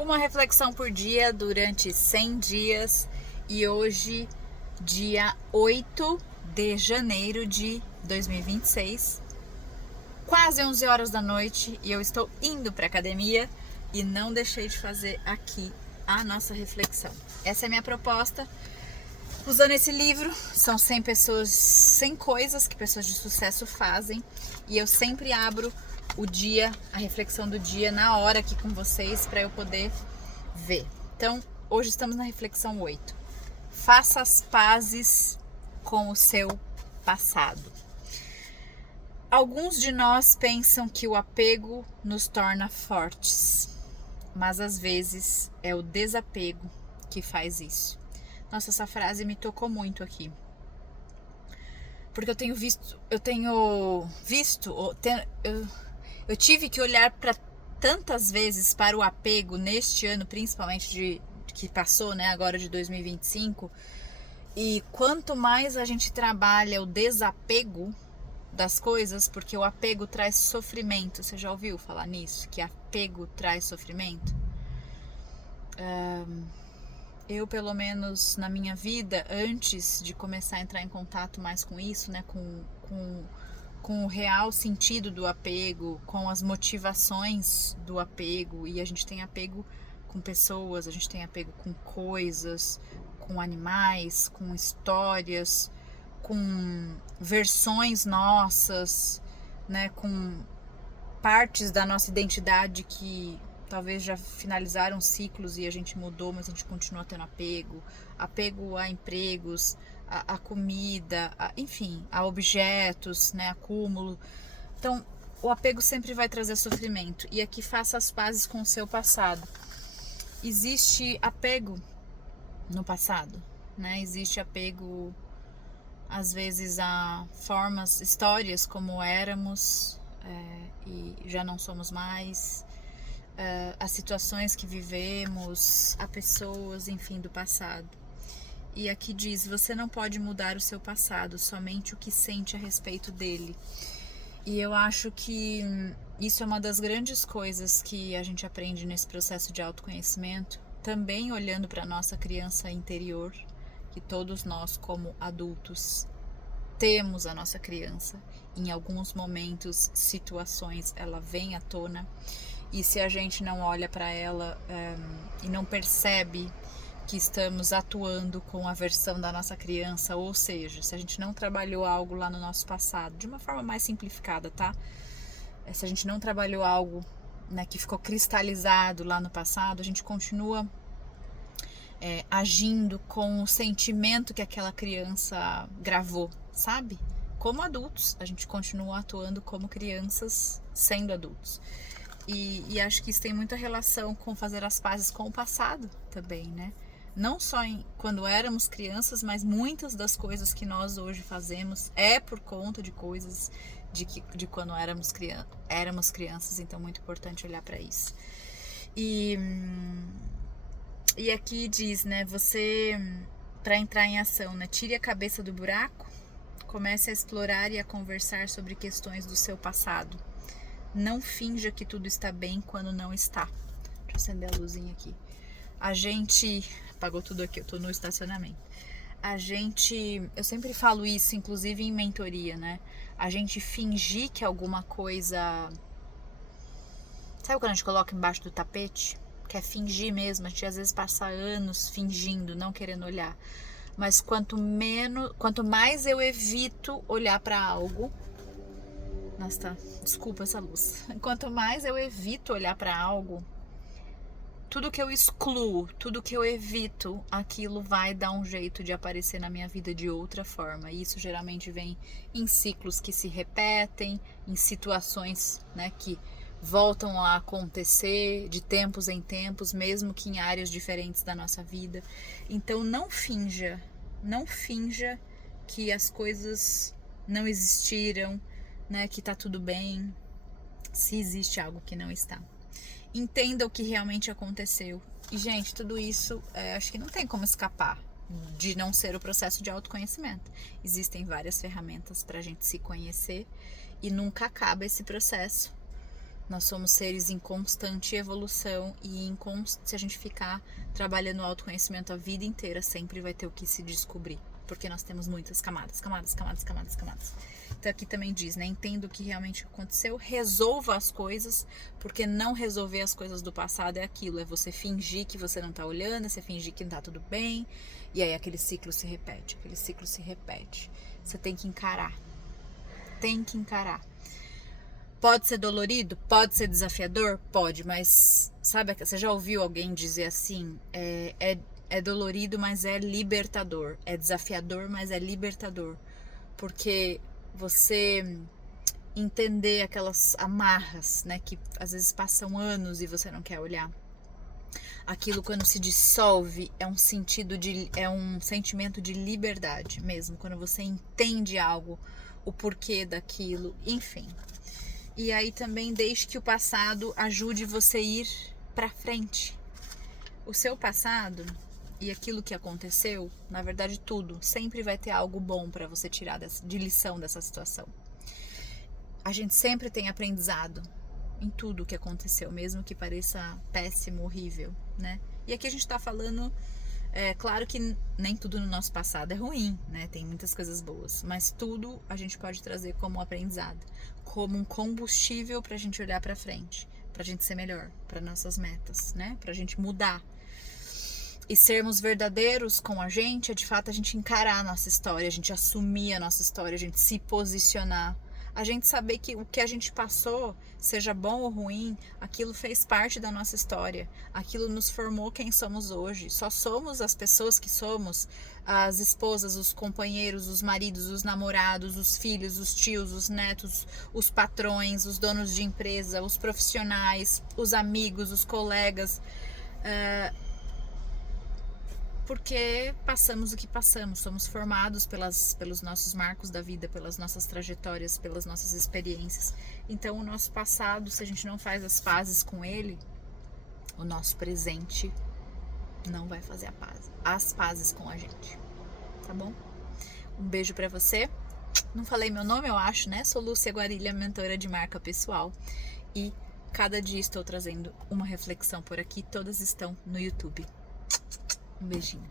Uma reflexão por dia durante 100 dias e hoje, dia 8 de janeiro de 2026, quase 11 horas da noite, e eu estou indo para a academia e não deixei de fazer aqui a nossa reflexão. Essa é a minha proposta. Usando esse livro, são 100 coisas que pessoas de sucesso fazem, e eu sempre abro o dia, a reflexão do dia na hora aqui com vocês para eu poder ver. Então, hoje estamos na reflexão 8. Faça as pazes com o seu passado. Alguns de nós pensam que o apego nos torna fortes, mas às vezes é o desapego que faz isso. Nossa, essa frase me tocou muito aqui. Porque eu tive que olhar para tantas vezes para o apego neste ano, principalmente que passou, né, agora de 2025. E quanto mais a gente trabalha o desapego das coisas, porque o apego traz sofrimento. Você já ouviu falar nisso? Que apego traz sofrimento? Eu, pelo menos na minha vida, antes de começar a entrar em contato mais com isso, né, com o real sentido do apego, com as motivações do apego, e a gente tem apego com pessoas, a gente tem apego com coisas, com animais, com histórias, com versões nossas, né, com partes da nossa identidade que talvez já finalizaram ciclos e a gente mudou, mas a gente continua tendo apego a empregos, a comida, enfim, a objetos, né, acúmulo. Então, o apego sempre vai trazer sofrimento. E aqui faça as pazes com o seu passado. Existe apego no passado, né? Existe apego, às vezes, a formas, histórias como éramos e já não somos mais. As situações que vivemos, a pessoas, enfim, do passado. E aqui diz: você não pode mudar o seu passado, somente o que sente a respeito dele. E eu acho que isso é uma das grandes coisas que a gente aprende nesse processo de autoconhecimento, também olhando para a nossa criança interior, que todos nós, como adultos, temos a nossa criança. Em alguns momentos, situações, ela vem à tona. E se a gente não olha para ela e não percebe que estamos atuando com a versão da nossa criança, ou seja, se a gente não trabalhou algo lá no nosso passado, de uma forma mais simplificada, tá? Se a gente não trabalhou algo, né, que ficou cristalizado lá no passado, a gente continua agindo com o sentimento que aquela criança gravou, sabe? Como adultos, a gente continua atuando como crianças sendo adultos. E acho que isso tem muita relação com fazer as pazes com o passado também, né? Não só quando éramos crianças, mas muitas das coisas que nós hoje fazemos é por conta de coisas de quando éramos crianças. Então é muito importante olhar para isso. E aqui diz, né, você, para entrar em ação, né, tire a cabeça do buraco, comece a explorar e a conversar sobre questões do seu passado. Não finja que tudo está bem quando não está. Deixa eu acender a luzinha aqui. A gente... Apagou tudo aqui, eu tô no estacionamento. Eu sempre falo isso, inclusive em mentoria, né? A gente fingir que alguma coisa... Sabe quando a gente coloca embaixo do tapete? Que é fingir mesmo. A gente às vezes passa anos fingindo, não querendo olhar. Mas quanto mais eu evito olhar para algo... Nossa, desculpa essa luz. Quanto mais eu evito olhar para algo, tudo que eu excluo, tudo que eu evito, aquilo vai dar um jeito de aparecer na minha vida de outra forma. E isso geralmente vem em ciclos que se repetem, em situações, né, que voltam a acontecer de tempos em tempos, mesmo que em áreas diferentes da nossa vida. Então não finja que as coisas não existiram, né, que tá tudo bem, se existe algo que não está. Entenda o que realmente aconteceu. E, gente, tudo isso, acho que não tem como escapar de não ser o processo de autoconhecimento. Existem várias ferramentas pra gente se conhecer e nunca acaba esse processo. Nós somos seres em constante evolução e se a gente ficar trabalhando o autoconhecimento a vida inteira, sempre vai ter o que se descobrir. Porque nós temos muitas camadas. Então aqui também diz, né? Entenda o que realmente aconteceu, resolva as coisas, porque não resolver as coisas do passado é aquilo, é você fingir que você não tá olhando, você fingir que não tá tudo bem, e aí aquele ciclo se repete. Você tem que encarar. Pode ser dolorido? Pode ser desafiador? Pode, mas sabe, você já ouviu alguém dizer assim, é dolorido, mas é libertador. É desafiador, mas é libertador. Porque você entender aquelas amarras, né, que às vezes passam anos e você não quer olhar. Aquilo quando se dissolve é um sentimento de liberdade mesmo, quando você entende algo, o porquê daquilo, enfim. E aí também deixe que o passado ajude você a ir para frente. O seu passado e aquilo que aconteceu, na verdade tudo, sempre vai ter algo bom para você tirar de lição dessa situação. A gente sempre tem aprendizado em tudo que aconteceu, mesmo que pareça péssimo, horrível, né? E aqui a gente tá falando, claro que nem tudo no nosso passado é ruim, né? Tem muitas coisas boas, mas tudo a gente pode trazer como aprendizado, como um combustível pra gente olhar pra frente, pra gente ser melhor, pra nossas metas, né? Pra gente mudar. E sermos verdadeiros com a gente é de fato a gente encarar a nossa história, a gente assumir a nossa história, a gente se posicionar. A gente saber que o que a gente passou, seja bom ou ruim, aquilo fez parte da nossa história. Aquilo nos formou quem somos hoje. Só somos as pessoas que somos, as esposas, os companheiros, os maridos, os namorados, os filhos, os tios, os netos, os patrões, os donos de empresa, os profissionais, os amigos, os colegas. Porque passamos o que passamos, somos formados pelos nossos marcos da vida, pelas nossas trajetórias, pelas nossas experiências. Então o nosso passado, se a gente não faz as pazes com ele, o nosso presente não vai fazer as pazes com a gente, tá bom? Um beijo pra você. Não falei meu nome, eu acho, né? Sou Lúcia Guarilha, mentora de marca pessoal, e cada dia estou trazendo uma reflexão por aqui, todas estão no YouTube. Um beijinho.